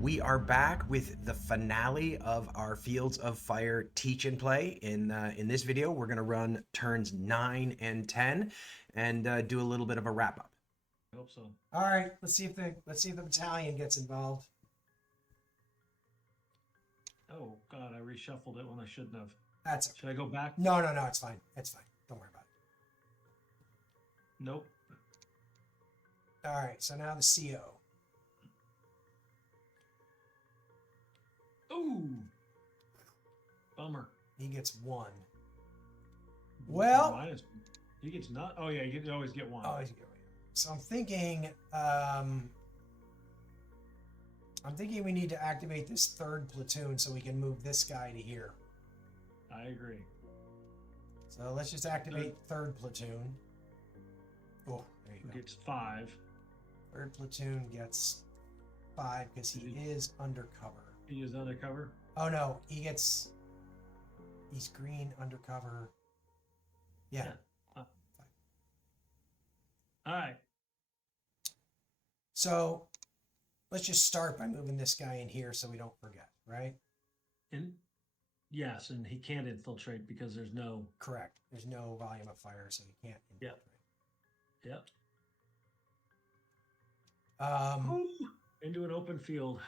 We are back with the finale of our Fields of Fire teach and play. In this video, we're going to run turns 9 and 10 and do a little bit of a wrap up. I hope so. All right, let's see if the battalion gets involved. Oh God, I reshuffled it when I shouldn't have. That's okay. Should I go back? No, it's fine. It's fine. Don't worry about it. Nope. All right, so now the CO. Ooh. Bummer. He gets 1. Well, he gets not. Oh yeah, you can always get 1. Oh, so I'm thinking we need to activate this 3rd platoon so we can move this guy to here. I agree. So let's just activate 3rd platoon. Oh, there you go. Gets 5. 3rd platoon gets 5 because he is undercover. He is undercover. Oh no, he's green undercover. Yeah. All right. So let's just start by moving this guy in here so we don't forget, right? And yes, and he can't infiltrate because there's no. Correct. There's no volume of fire, so he can't infiltrate. Yep. Into an open field.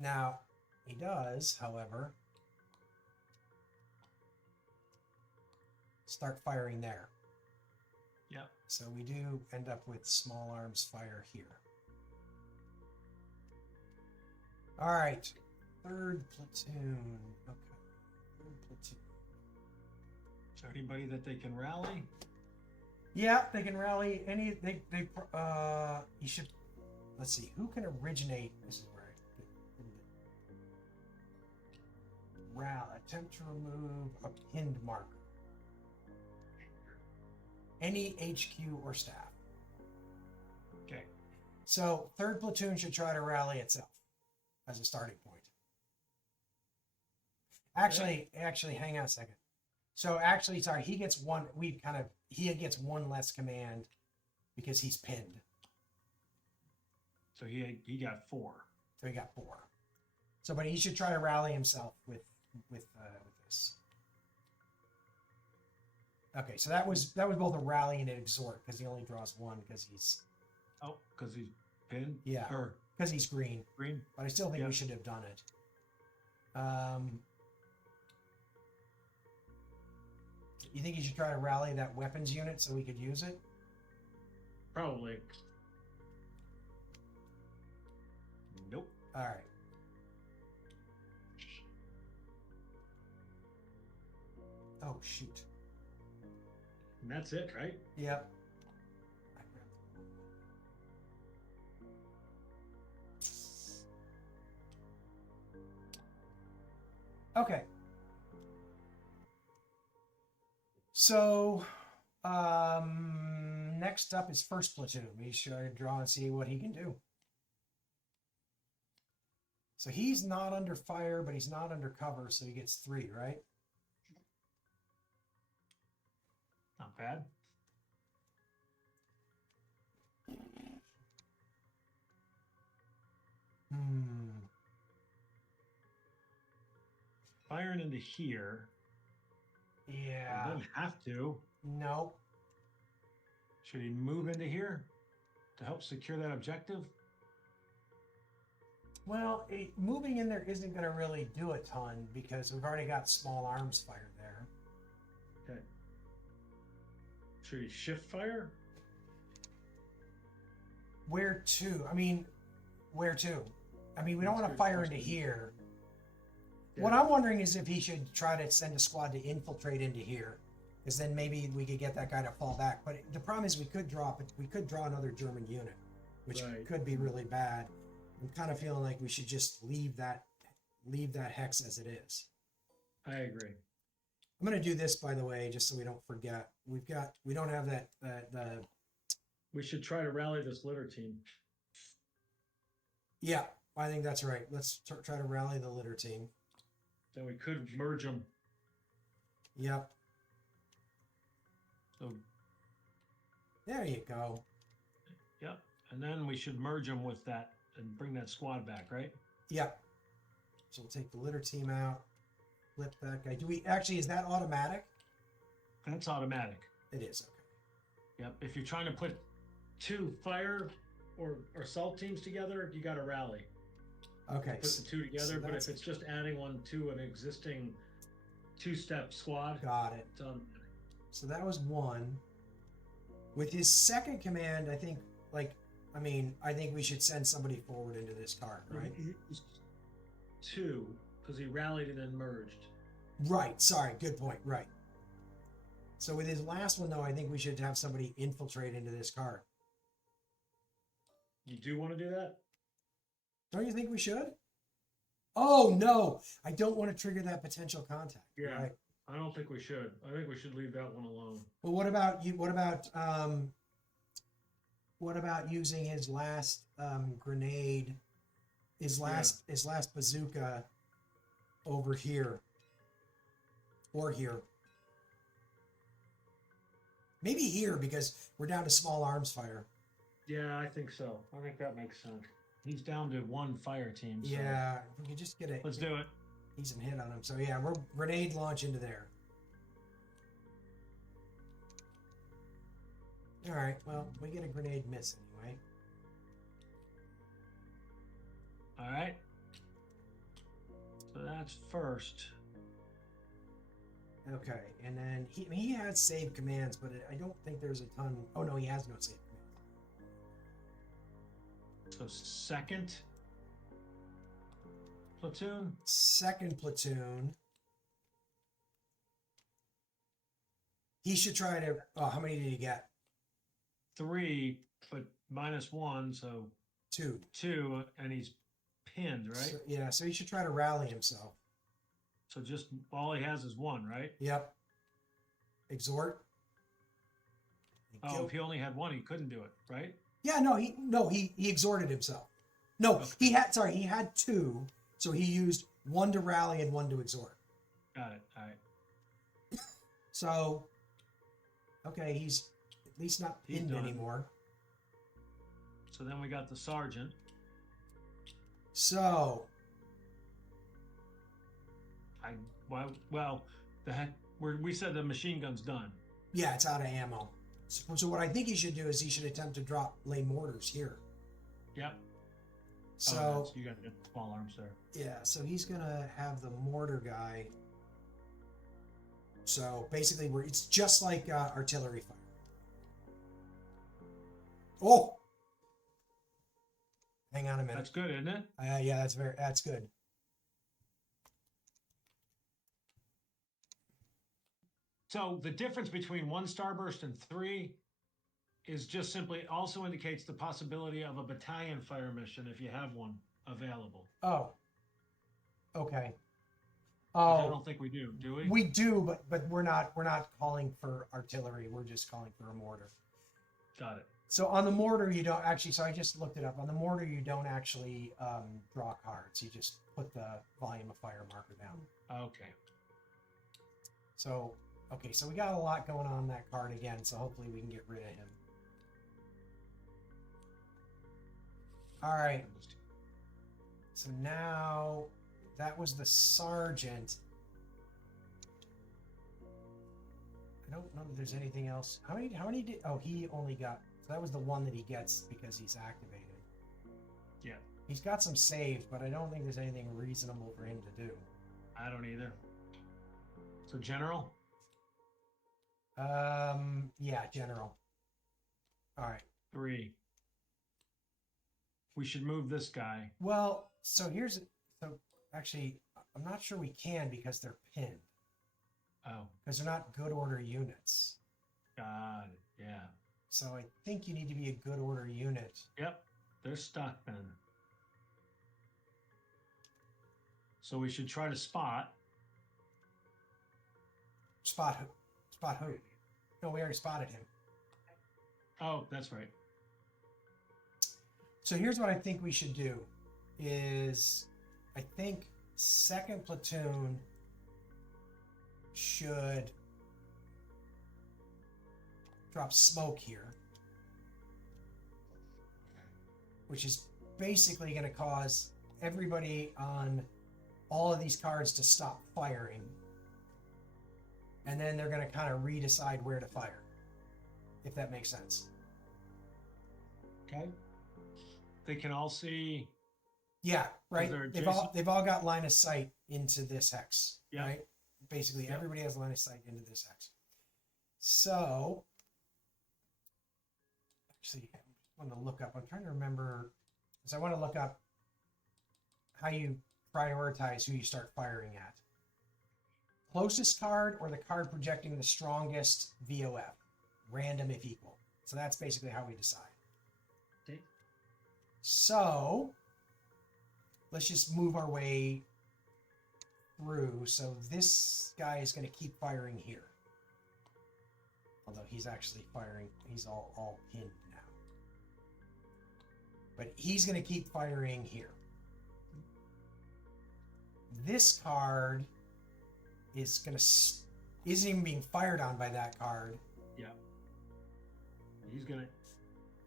Now, he does, however, start firing there. Yep. So we do end up with small arms fire here. All right. 3rd platoon. Okay. 3rd platoon. Is there anybody that they can rally? Yeah, they can rally any. You should. Let's see. Who can originate? This is where attempt to remove a pinned marker. Any HQ or staff. Okay. So 3rd platoon should try to rally itself as a starting point. Actually, hang on a second. So actually, sorry, he gets 1. He gets 1 less command because he's pinned. So he got 4. So he got 4. So, but he should try to rally himself with this. Okay, so that was both a rally and an exhort because he only draws 1 because he's. Oh, because he's pinned. Yeah. Or because he's green. Green. But I still think we should have done it. You think you should try to rally that weapons unit so we could use it? Probably. Nope. All right. Oh, shoot. And that's it, right? Yep. Okay. So, next up is 1st platoon. We should draw and see what he can do. So he's not under fire, but he's not under cover, so he gets 3, right? Not bad. Firing into here. Yeah. He doesn't have to. No. Should he move into here to help secure that objective? Well, moving in there isn't going to really do a ton because we've already got small arms fire there. Okay. Should he shift fire? Where to? I mean, where to? I mean, we don't want to fire into here. Yeah. What I'm wondering is if he should try to send a squad to infiltrate into here, because then maybe we could get that guy to fall back. But the problem is we could draw another German unit, which could be really bad. I'm kind of feeling like we should just leave that hex as it is. I agree. I'm going to do this, by the way, just so we don't forget. We don't have that. We should try to rally this litter team. Yeah, I think that's right. Let's try to rally the litter team. Then we could merge them. Yep. So, There you go. yep. And then we should merge them with that and bring that squad back, right? Yep. So we'll take the litter team out. Flip that guy. Do we actually? Is that automatic? That's automatic. It is. Okay. Yep. If you're trying to put 2 fire or salt teams together, you got to rally. Okay. Put the 2 together. so But that's- if it's just adding one to an existing 2-step squad, Got it. it's automatic. So that was one. With his second command, I think, I think we should send somebody forward into this card, right? It was 2 because he rallied and then merged. Right. Sorry. Good point. Right. So with his last one, though, I think we should have somebody infiltrate into this card. You do want to do that? Don't you think we should? Oh no! I don't want to trigger that potential contact. Yeah. Right. I don't think we should. I think we should leave that one alone. Well, what about you? What about using his last grenade, his last bazooka over here or here? Maybe here because we're down to small arms fire. Yeah, I think so. I think that makes sense. He's down to 1 fire team. So Yeah, we can just get a let's do it. decent hit on him. So yeah, we're grenade launch into there. All right. Well, we get a grenade miss anyway. All right. So that's first. Okay, and then he has save commands, but I don't think there's a ton. Oh no, he has no save commands. So second platoon. Second platoon. He should try to. Oh, how many did he get? 3, but -1, so 2. 2, and he's pinned, right? So, yeah, so he should try to rally himself. So just all he has is 1, right? Yep. Exhort. Oh, if he only had 1, he couldn't do it, right? Yeah, he exhorted himself. No, Okay. he had 2, so he used 1 to rally and 1 to exhort. Got it. All right. So, okay, he's at least not He's pinned done. anymore. So then we got the sergeant. So, Well, we said the machine gun's done. yeah, it's out of ammo. So what I think he should do is he should attempt to lay mortars here. Yep. So You got small arms there. yeah, so he's gonna have the mortar guy. So basically, it's just like artillery fire. Oh, hang on a minute. That's good, isn't it? Yeah, that's good. So the difference between 1 starburst and 3 is just simply also indicates the possibility of a battalion fire mission if you have one available. Oh, okay. 'Cause I Oh, don't think we do we? we do, but we're not calling for artillery. We're just calling for a mortar. Got it. So on the mortar, you don't actually. So I just looked it up. On the mortar, you don't actually draw cards. You just put the volume of fire marker down. Okay. So okay, so we got a lot going on that card again. So hopefully we can get rid of him. All right. So now that was the sergeant. I don't know if there's anything else. How many did? Oh, he only got. So that was the one that he gets because he's activated. Yeah. He's got some saves, but I don't think there's anything reasonable for him to do. I don't either. So general? Yeah, general. All right. 3. We should move this guy. Well, so actually, I'm not sure we can because they're pinned. Oh, Because they're not good order units. got it. Yeah. So I think you need to be a good order unit. Yep. They're stuck then. So we should try to spot. Spot who? Spot who? No, we already spotted him. Oh, that's right. So here's what I think we should do is I think second platoon should drop smoke here, which is basically going to cause everybody on all of these cards to stop firing. And then they're going to kind of redecide where to fire, if that makes sense. Okay. They can all see. Yeah, right. they're They've all got line of sight into this hex. Yeah. Right. Basically, Yeah. everybody has line of sight into this hex. So, actually, I want to look up. I'm trying to remember, because I want to look up how you prioritize who you start firing at. Closest card or the card projecting the strongest VOF, random if equal. So that's basically how we decide. Okay. So let's just move our way through. So this guy is going to keep firing here. Although he's actually firing, he's all pinned now. But he's going to keep firing here. This card is going to isn't even being fired on by that card. Yeah. He's gonna.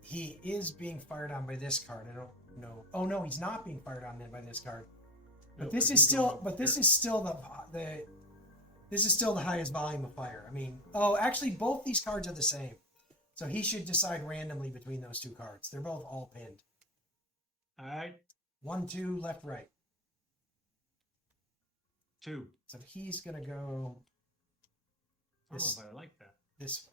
He is being fired on by this card. I don't know. Oh no, he's not being fired on by this card. But Nope, this is he's still. going But this here. is still the. This is still the highest volume of fire. I mean, oh, actually, both these cards are the same. So he should decide randomly between those two cards. They're both all pinned. All right. 1, 2, left, right. 2. So he's gonna go I don't This- know if I like that. this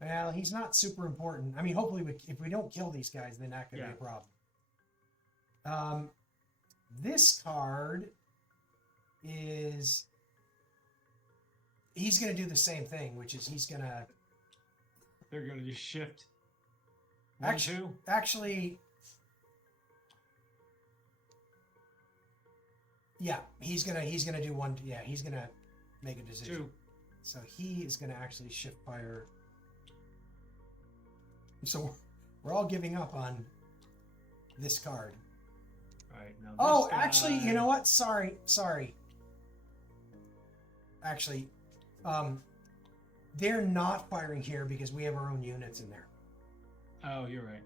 way. Well, he's not super important. I mean, hopefully, if we don't kill these guys, then that could be Yeah. a problem. This card is. He's going to do the same thing, which is he's going to They're gonna just shift. 1, 2. actually. Yeah, he's gonna do one. Yeah, he's gonna make a decision. 2. So he is gonna actually shift fire. So we're all giving up on this card. All right. Now. Oh, this actually, guy- you know what? Sorry. Actually, they're not firing here because we have our own units in there. Oh, you're right.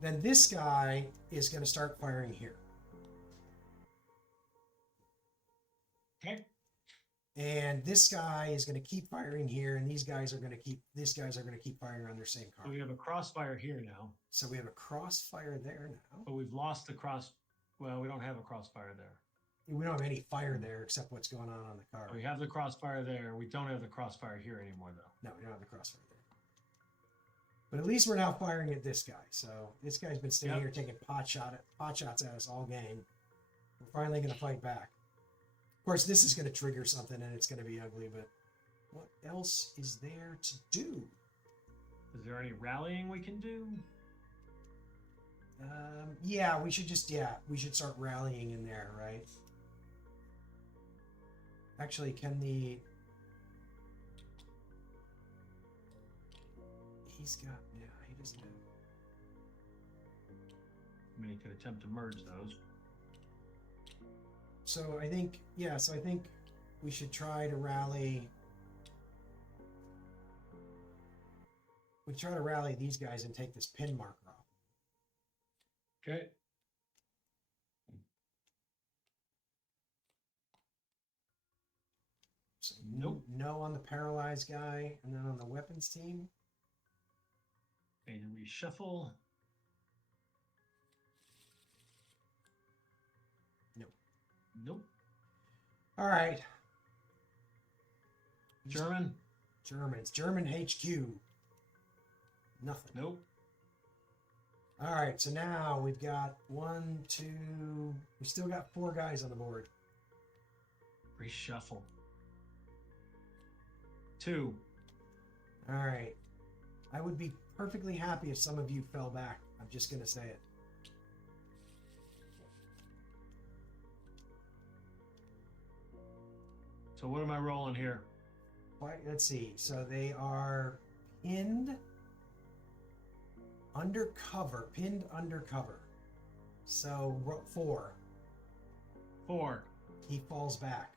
Then this guy is going to start firing here. Okay. And this guy is going to keep firing here, and these guys are going to keep firing on their same So we card. have a crossfire here now, So we have a crossfire there now. but we've lost the cross. Well, we don't have a crossfire there. We don't have any fire there except what's going on the card. We have the crossfire there. We don't have the crossfire here anymore, though. No, we don't have the crossfire there. But at least we're now firing at this guy. So this guy's been standing Yep. here taking pot shots at us all game. We're finally going to fight back. Of course, this is going to trigger something, and it's going to be ugly. But what else is there to do? Is there any rallying we can do? Yeah, we should start rallying in there, right? Actually, he doesn't have. I mean, he could attempt to merge those. So I think we should try to rally. We try to rally these guys and take this pin marker off. Okay. So Nope. No on the paralyzed guy, and then on the weapons team. And reshuffle. Nope. Nope. All right. Germans. German HQ. Nothing. Nope. All right, so now we've got 1, 2. We still got 4 guys on the board. Reshuffle. 2. All right. I would be perfectly happy if some of you fell back. I'm just going to say it. So what am I rolling here? Let's see. So they are pinned undercover. So 4. 4. He falls back.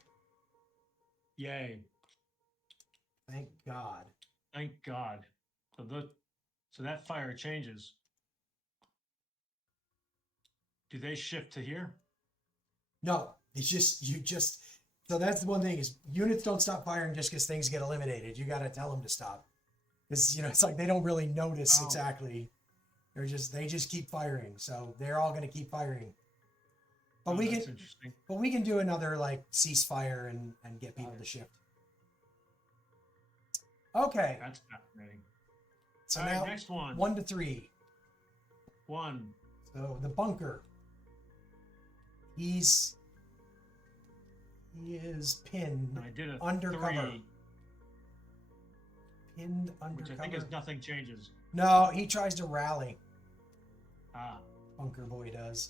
Yay. Thank God. Thank God. So that fire changes. Do they shift to here? No, it's just you just. So that's the one thing is units don't stop firing just because things get eliminated. You got to tell them to stop because it's like they don't really notice Oh. exactly. They just keep firing. So they're all going to keep firing. But Oh, we that's can interesting. but we can do another like ceasefire and get people to shift. Okay. That's fascinating. So All right, now next one. 1 to 3. 1. So the bunker. He is pinned I did a undercover. 3, Pinned which I undercover. think is nothing changes. No, he tries to rally. Ah, Bunker boy does.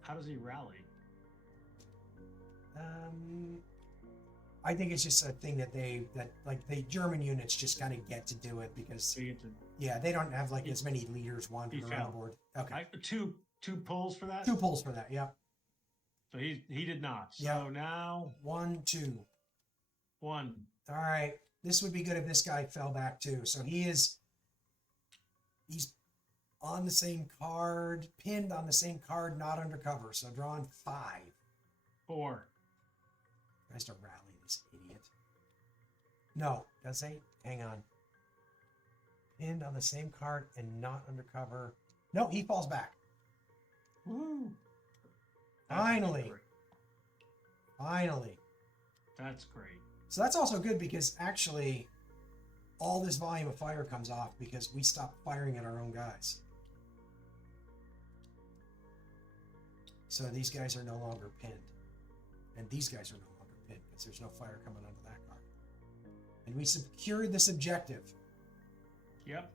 how does he rally? I think it's just a thing that the German units just kind of get to do it because So you get to, yeah, they don't have like as many leaders wandering He around fell. the board. Okay, two pulls for that. 2 pulls for that. Yep. So he did not. So Yeah. now 1, 2. 1. All right. This would be good if this guy fell back too. So he's on the same card, pinned on the same card, not undercover. So drawing 5. 4. Tries to rally this idiot. No, does he? Hang on. Pinned on the same card and not undercover. No, he falls back. Woo! Finally. Great. Finally. That's great. So that's also good because actually all this volume of fire comes off because we stopped firing at our own guys. So these guys are no longer pinned. And these guys are no longer pinned because there's no fire coming onto that card. And we secured this objective. Yep.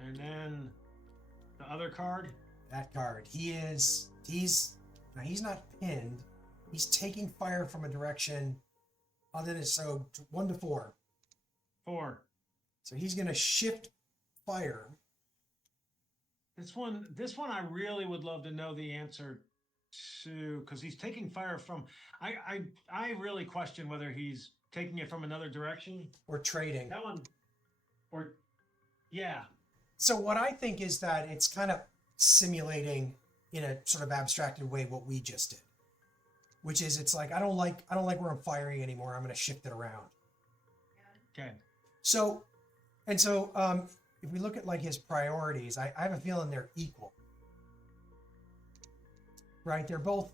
And then the other card. That card. He's not pinned. He's taking fire from a direction other than 1 to 4. 4. So he's gonna shift fire. This one I really would love to know the answer to, because he's taking fire from. I really question whether he's taking it from another direction. Or trading. That one, or yeah. So what I think is that it's kind of simulating in a sort of abstracted way what we just did. Which is it's like I don't like where I'm firing anymore. I'm gonna shift it around. Okay. So if we look at like his priorities, I have a feeling they're equal. Right? They're both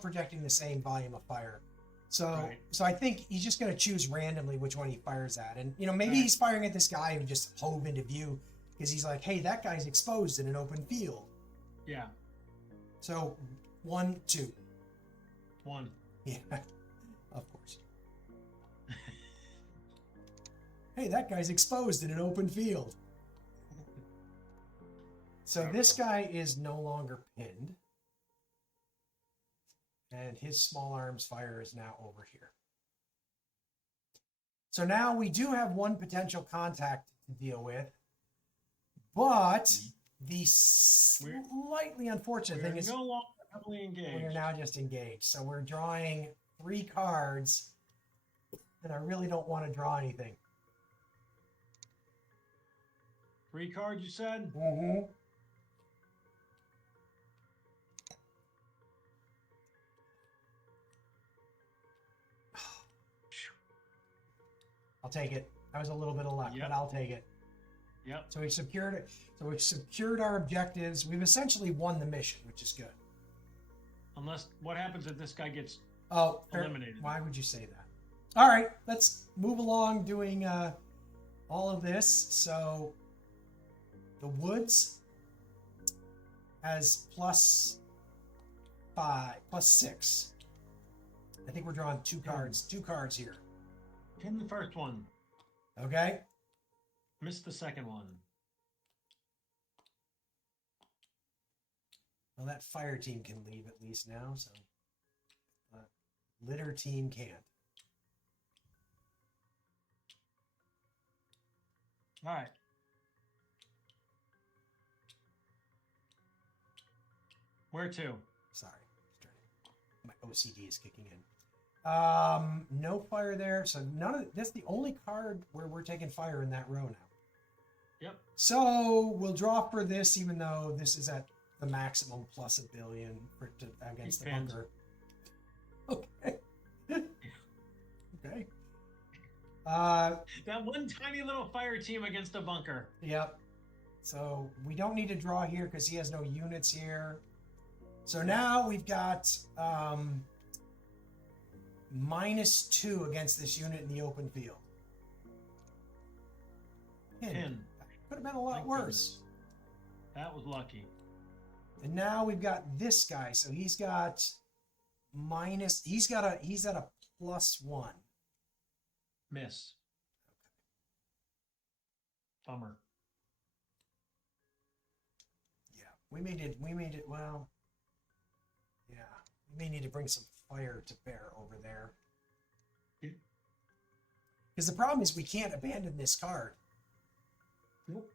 projecting the same volume of fire. So Right. so I think he's just gonna choose randomly which one he fires at. And maybe he's firing at this guy who just hove into view because he's like, hey, that guy's exposed in an open field. Yeah. So 1, 2. 1. Yeah, of course. Hey, that guy's exposed in an open field. So this guy is no longer pinned. And his small arms fire is now over here. So now we do have one potential contact to deal with. But the slightly unfortunate thing is no longer heavily engaged. we are now just engaged. So we're drawing 3 cards. And I really don't want to draw anything. 3 cards, you said? Mm-hmm. I'll take it. That was a little bit of luck, Yep. but I'll take it. Yep. So we secured it. So we've secured our objectives. We've essentially won the mission, which is good. Unless, what happens if this guy gets Oh, eliminated? why would you say that? All right, let's move along doing all of this. So the woods has +5, +6. I think we're drawing 2 cards. 2 cards here. Pin the first one. Okay. Missed the second one. Well, that fire team can leave at least now, so litter team can't. All right. Where to? Sorry. My OCD is kicking in. No fire there, so none of that's the only card where we're taking fire in that row now. Yep. So we'll draw for this, even though this is at the maximum plus $1 billion against the Depends. bunker. Okay. Okay. That one tiny little fire team against a bunker. Yep. So we don't need to draw here because he has no units here. So now we've got -2 against this unit in the open field. 10. Could have been a lot Thank worse. goodness. That was lucky. And now we've got this guy. So he's got he's at a +1. Miss. Bummer. Yeah. We made it well. Yeah. We may need to bring some fire to bear over there. Yeah. Because the problem is we can't abandon this card. Nope.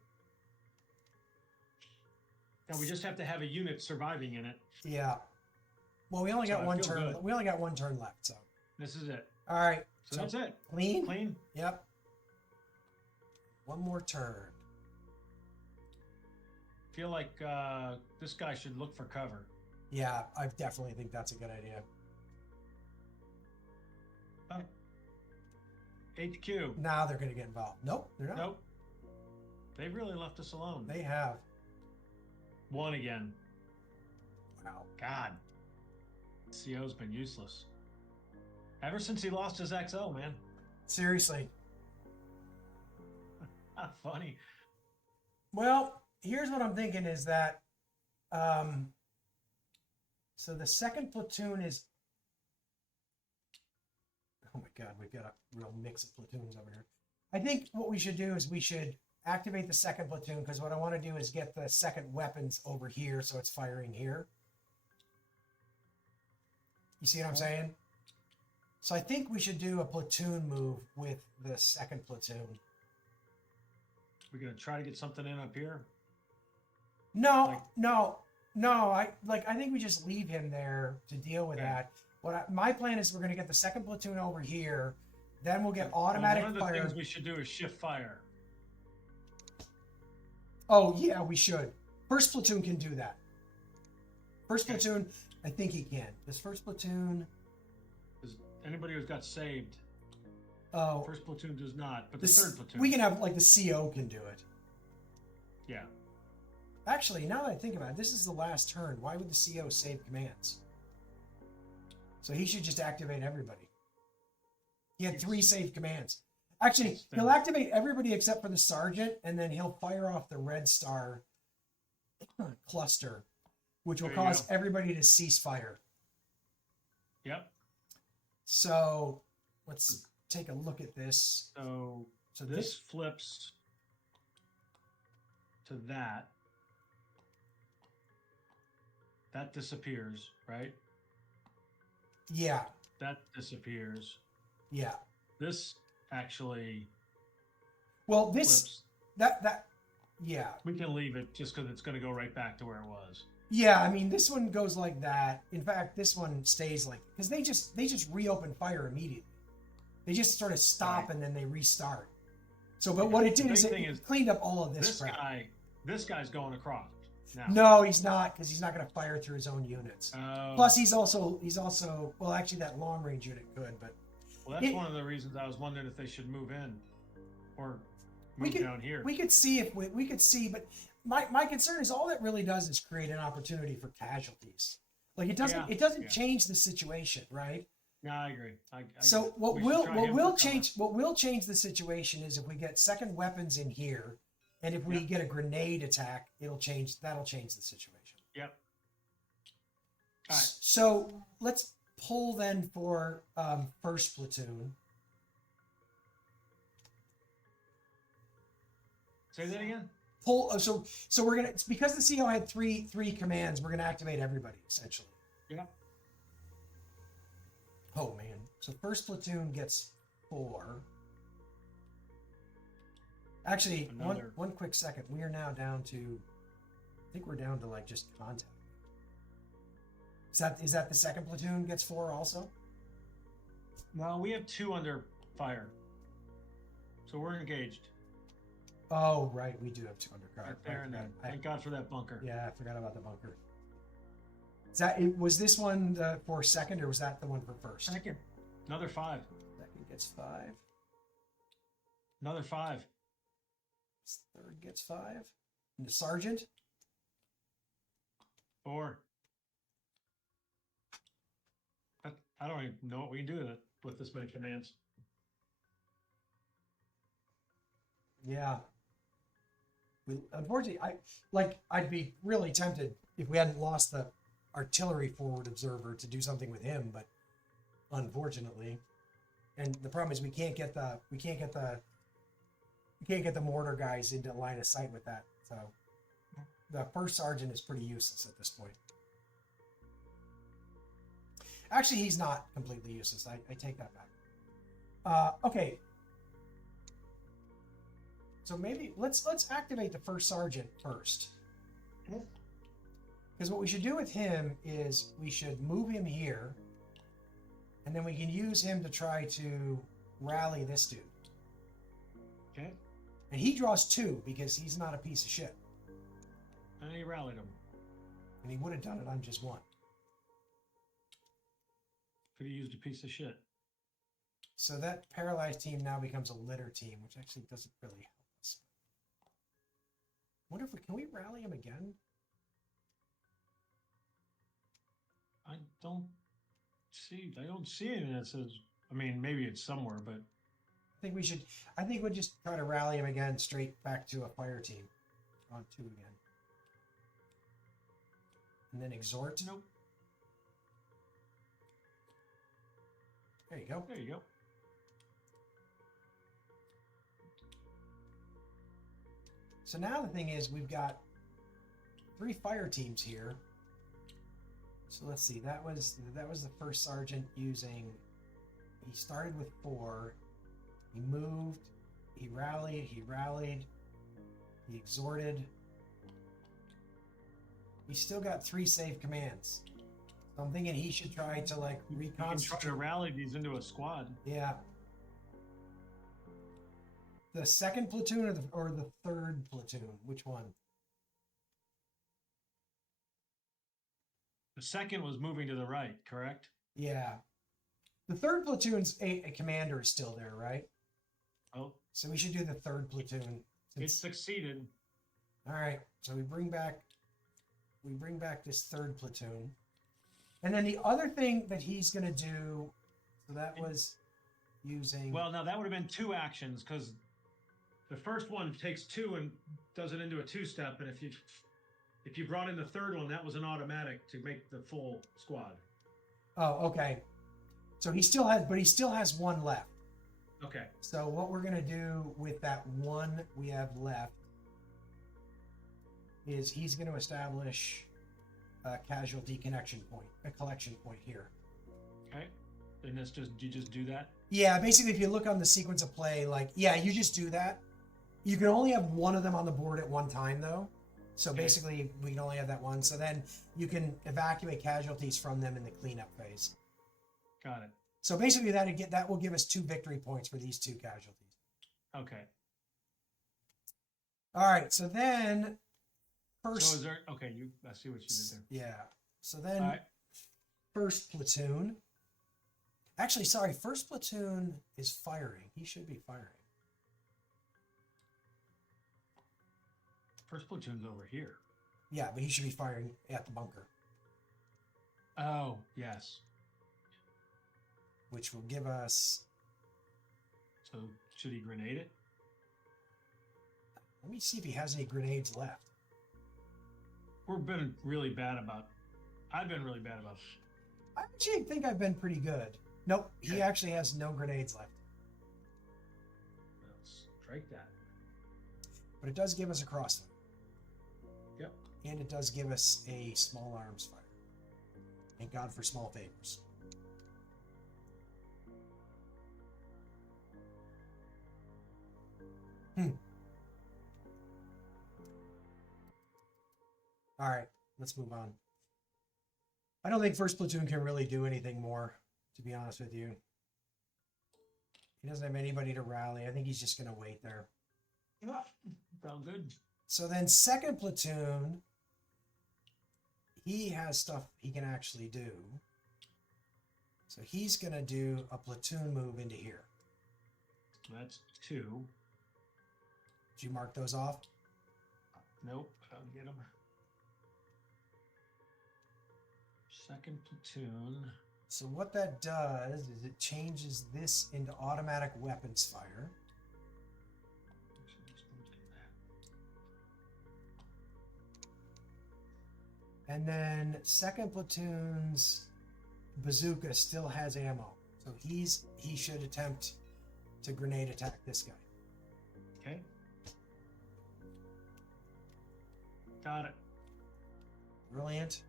Now we just have to have a unit surviving in it. Yeah. Well, we only So got I one feel turn. good. We only got one turn left. So. This is it. All right. So that's it. Clean. Clean. Yep. One more turn. Feel like this guy should look for cover. Yeah, I definitely think that's a good idea. HQ. Now they're going to get involved. Nope, they're not. Nope. They've really left us alone. They have. Won again. Wow. God. CO's been useless. Ever since he lost his XO, man. Seriously. Not funny. Well, here's what I'm thinking is that so the second platoon is, oh my God, we've got a real mix of platoons over here. I think what we should do is we should activate the second platoon, because what I want to do is get the second weapons over here so it's firing here. You see what I'm saying? So I think we should do a platoon move with the second platoon. We're gonna try to get something in up here. No, I think we just leave him there to deal with Okay. that. My plan is we're going to get the second platoon over here, then we'll get Well, automatic one of the fire. things we should do is shift fire. Oh yeah, we should. First platoon can do that. First platoon, I think he can. This first platoon. Because anybody who's got saved, Oh, first platoon does not, but the this- third platoon. we can have like the CO can do it. Yeah. Actually, now that I think about it, this is the last turn. Why would the CO save commands? So he should just activate everybody. He had 3 saved commands. Actually, he'll activate everybody except for the sergeant, and then he'll fire off the red star cluster, which will There you cause go. everybody to cease fire. Yep. So let's take a look at this. So So this flips to that. That disappears, right? yeah, That disappears. yeah. This actually Well, this flips. that yeah. We can leave it just because it's going to go right back to where it was. Yeah, I mean, this one goes like that. In fact, this one stays like, because they just reopen fire immediately. They just sort of stop Right. and then they restart. So, but what it did The is big it thing is cleaned up all of this crap. This guy's going across now. No, he's not, because he's not going to fire through his own units. Oh, Plus, he's also well, actually, that long range unit could, but well, that's it- one of the reasons I was wondering if they should move in or We move could- down here. we could see if we could see. But my concern is all that really does is create an opportunity for casualties. Like it doesn't Yeah. change the situation, right? No, I agree. So what we should will try what him will for cover. change the situation is if we get second weapons in here, and if we Yep. get a grenade attack, that'll change the situation. Yep. All right. So let's pull then for first platoon. Say that again. Pull. So we're gonna, it's because the CO had three commands. We're gonna activate everybody essentially. Yeah. Oh man. So first platoon gets 4. Actually, Another. one quick second. We are now down to, I think we're down to like just contact. Is that the second platoon gets 4 also? No, we have 2 under fire. So we're engaged. Oh, right, we do have 2 under Right there and then. Thank God for that bunker. Yeah, I forgot about the bunker. Was this one for second, or was that the one for first? Second. Another 5. Second gets 5. Another 5. Third gets 5. And the sergeant? 4. I don't even know what we can do with this many commands. Yeah. Unfortunately, I'd be really tempted if we hadn't lost the artillery forward observer to do something with him, but unfortunately, and the problem is we can't get the mortar guys into line of sight with that. So the first sergeant is pretty useless at this point. Actually, he's not completely useless. I take that back. Okay. So maybe let's activate the first sergeant first. Because what we should do with him is we should move him here, and then we can use him to try to rally this dude. Okay. And he draws 2 because he's not a piece of shit. And he rallied him. And he would have done it on just 1. Could have used a piece of shit. So that paralyzed team now becomes a litter team, which actually doesn't really help us. Wonder if can we rally him again? I don't see anything that says, I mean, maybe it's somewhere, but I think we'll just try to rally him again straight back to a fire team. On 2 again. And then exhort. nope. There you go. There you go. So now the thing is we've got 3 fire teams here. So let's see. That was the first sergeant using. He started with 4. He moved. He rallied. He exhorted. He's still got 3 save commands. So I'm thinking he should try to like You can try to rally these into a squad. Yeah. The second platoon or the third platoon? Which one? The second was moving to the right, correct? Yeah. The third platoon's a commander is still there, right? Oh, So we should do the third platoon. it succeeded. All right. So we bring back this third platoon. And then the other thing that he's going to do, so that was using. Well, now that would have been 2 actions because the first one takes 2 and does it into a 2-step, and if you brought in the third one, that was an automatic to make the full squad. Oh, okay. So he still has 1 left. Okay. So what we're going to do with that 1 we have left is he's going to establish a casualty collection point here. Okay. And you just do that? Yeah, basically if you look on the sequence of play, you just do that. You can only have 1 of them on the board at one time though. So Okay. basically we can only have that 1. So then you can evacuate casualties from them in the cleanup phase. Got it. So basically that will give us 2 victory points for these 2 casualties. Okay. All right, so then first So is there, okay, I see what you did there. yeah. So then All right. first platoon. Actually, sorry, first platoon is firing. He should be firing. First platoon's over here. Yeah, but he should be firing at the bunker, Oh, yes. which will give us. So should he grenade it? Let me see if he has any grenades left. I've been really bad about. I actually think I've been pretty good. Nope, he Okay. actually has no grenades left. Let's strike that. But it does give us a crossbow. Yep. And it does give us a small arms fire. Thank God for small favors. All right, let's move on. I don't think first platoon can really do anything more, to be honest with you. He doesn't have anybody to rally. I think he's just going to wait there. Yeah, sound good. So then second platoon, he has stuff he can actually do. So he's going to do a platoon move into here. That's 2. Did you mark those off? Nope, I'll get him. Second platoon. So what that does is it changes this into automatic weapons fire. And then second platoon's bazooka still has ammo. So he should attempt to grenade attack this guy. Okay. Got it. Brilliant.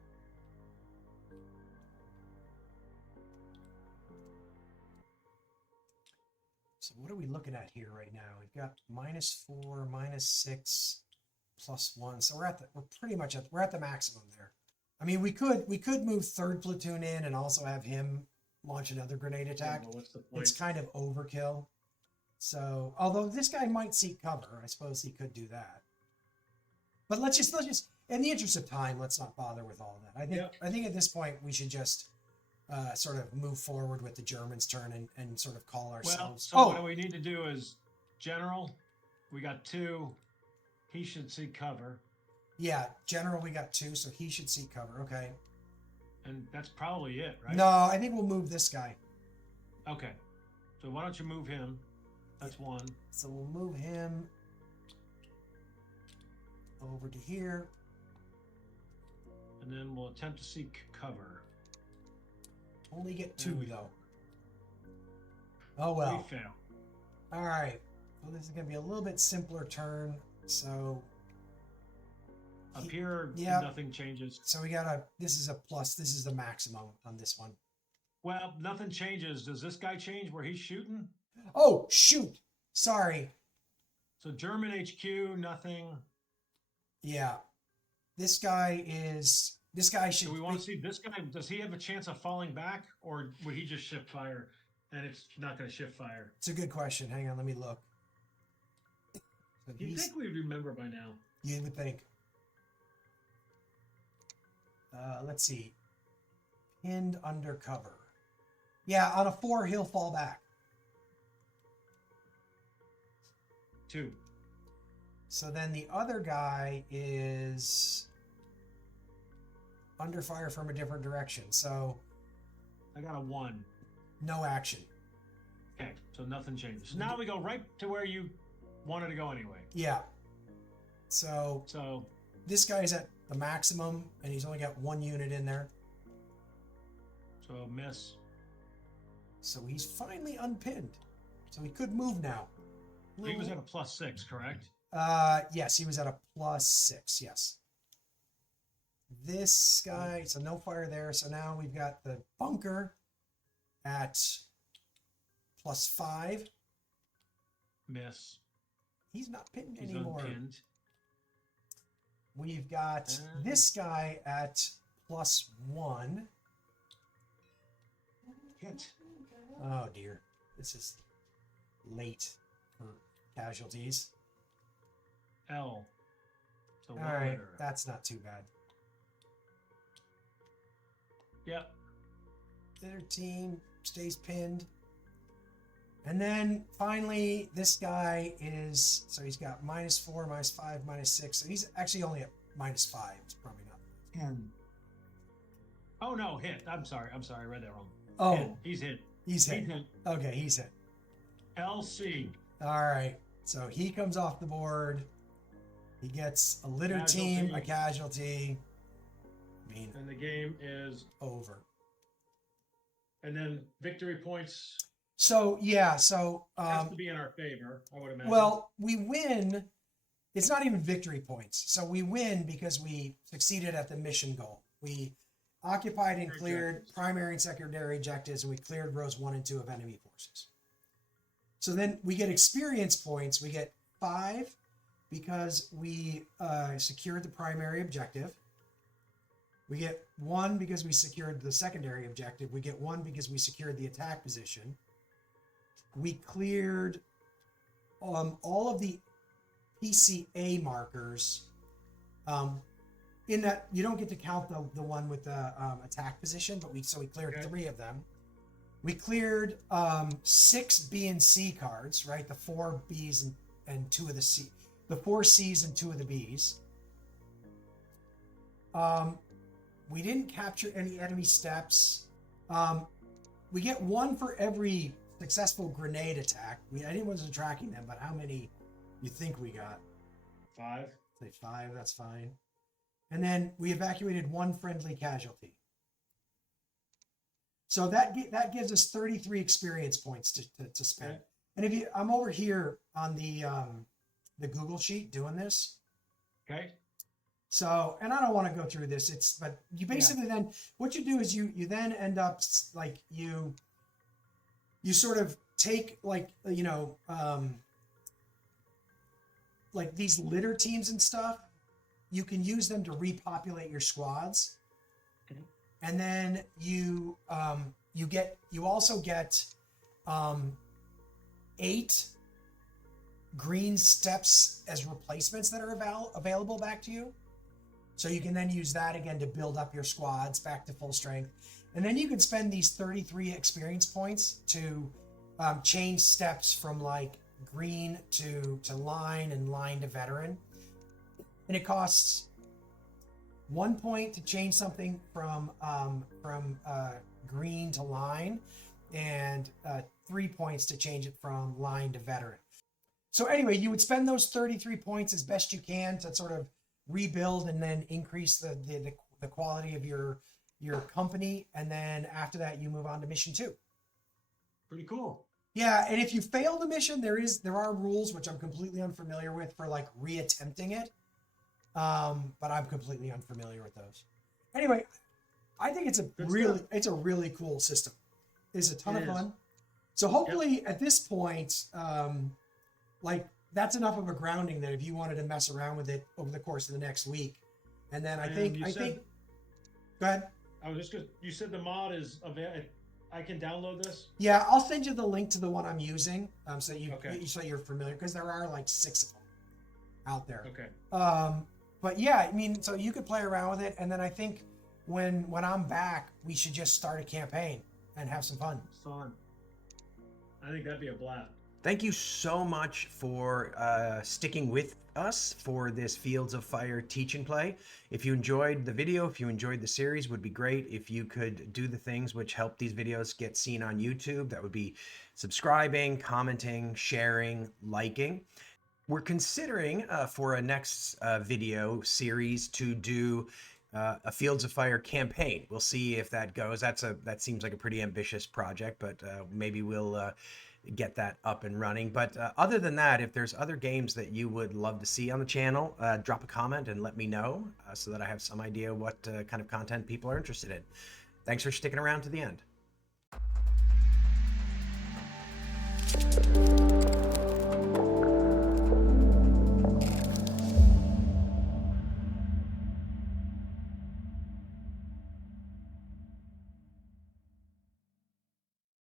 So what are we looking at here right now? We've got -4, -6, +1. So we're pretty much at the maximum there. I mean, we could move third platoon in and also have him launch another grenade attack. Yeah, well, what's the point? It's kind of overkill. So, although this guy might seek cover, I suppose he could do that. But let's just in the interest of time, let's not bother with all that. I think at this point we should just sort of move forward with the Germans' turn and sort of call ourselves. Well, so what we need to do is general. We got 2. He should see cover, Yeah, general, we got 2, so he should seek cover. Okay. and that's probably it, right? No, I think we'll move this guy. Okay. So why don't you move him? That's 1. So we'll move him over to here. And then we'll attempt to seek cover. Only get And 2 though. Oh We well. fail. All right. Well, this is going to be a little bit simpler turn. So Up here, yeah. nothing changes. we got this is a plus. This is the maximum on this one. Well, nothing changes. Does this guy change where he's shooting? Oh, shoot. Sorry. So German HQ, nothing. Yeah. This guy should Do we want to see this guy? Does he have a chance of falling back, or would he just shift fire and it's not going to shift fire? It's a good question. Hang on, let me look. So You'd think we'd remember by now. you would think. Let's see. Pinned under cover. Yeah, on a 4, he'll fall back. 2. So then the other guy is under fire from a different direction. So I got a 1. no action. Okay, so nothing changes. So now we go right to where you wanted to go anyway. Yeah. So So this guy's at the maximum and he's only got 1 unit in there. miss. So he's finally unpinned. So he could move now. He was at a +6, correct? Yes, he was at a +6, yes. This guy, so no fire there. So now we've got the bunker at +5. Miss. He's not pinned He's anymore. unpinned. We've got this guy at +1. Hit. Oh dear. This is late for casualties. L. So All one right, letter. that's not too bad. Yep. Their team stays pinned. And then finally, this guy is, so he's got -4, -5, -6. So he's actually only at -5. It's probably not. 10. Oh no, hit. I'm sorry. I read that wrong. Oh, Hit. He's hit. he's He's hit. hit. Okay, he's hit. LC. All right. So he comes off the board. He gets a littered team, a casualty. I mean, And the game is over. And then victory points So yeah, so has to be in our favor, I would imagine. well, we win. It's not even victory points. So we win because we succeeded at the mission goal. We occupied and cleared primary and secondary objectives, and we cleared rows 1 and 2 of enemy forces. So then we get experience points. We get 5 because we secured the primary objective. We get 1 because we secured the secondary objective. We get 1 because we secured the attack position. We cleared all of the PCA markers. In that you don't get to count the one with the attack position, but we cleared 3 of them. We cleared 6 B and C cards, right? The 4 Bs and 2 of the C, the 4 Cs and 2 of the Bs. We didn't capture any enemy steps. We get 1 for every successful grenade attack. I didn't wasn't tracking them, but how many you think we got? 5. Say 5. That's fine. And then we evacuated 1 friendly casualty. So that gives us 33 experience points to spend. Okay. And I'm over here on the Google sheet doing this. Okay. So, and I don't want to go through this. But you basically then what you do is you then end up like you sort of take like like these litter teams and stuff. You can use them to repopulate your squads. Okay. And then you also get 8 green steps as replacements that are available back to you. So you can then use that again to build up your squads back to full strength. And then you can spend these 33 experience points to change steps from like green to line and line to veteran. And it costs 1 point to change something from green to line, and 3 points to change it from line to veteran. So anyway, you would spend those 33 points as best you can to sort of rebuild and then increase the quality of your company, and then after that you move on to mission 2. Pretty cool. Yeah, and if you fail the mission, there are rules which I'm completely unfamiliar with for like reattempting it. But I'm completely unfamiliar with those. Anyway, I think it's a really cool system. It's a ton of fun. So hopefully at this point, like that's enough of a grounding that if you wanted to mess around with it over the course of the next week, and then I think go ahead. I was just gonna. You said the mod is available. I can download this. Yeah, I'll send you the link to the one I'm using, so you're familiar, because there are like 6 of them out there. Okay. But yeah, I mean, so you could play around with it, and then I think when I'm back, we should just start a campaign and have some fun. Fun. I think that'd be a blast. Thank you so much for sticking with us for this Fields of Fire teach and play. If you enjoyed the video, if you enjoyed the series, would be great if you could do the things which help these videos get seen on YouTube. That would be subscribing, commenting, sharing, liking. We're considering for a next video series to do a Fields of Fire campaign. We'll see if that goes. That seems like a pretty ambitious project, but maybe we'll get that up and running. But other than that, if there's other games that you would love to see on the channel, drop a comment and let me know so that I have some idea what kind of content people are interested in. Thanks for sticking around to the end.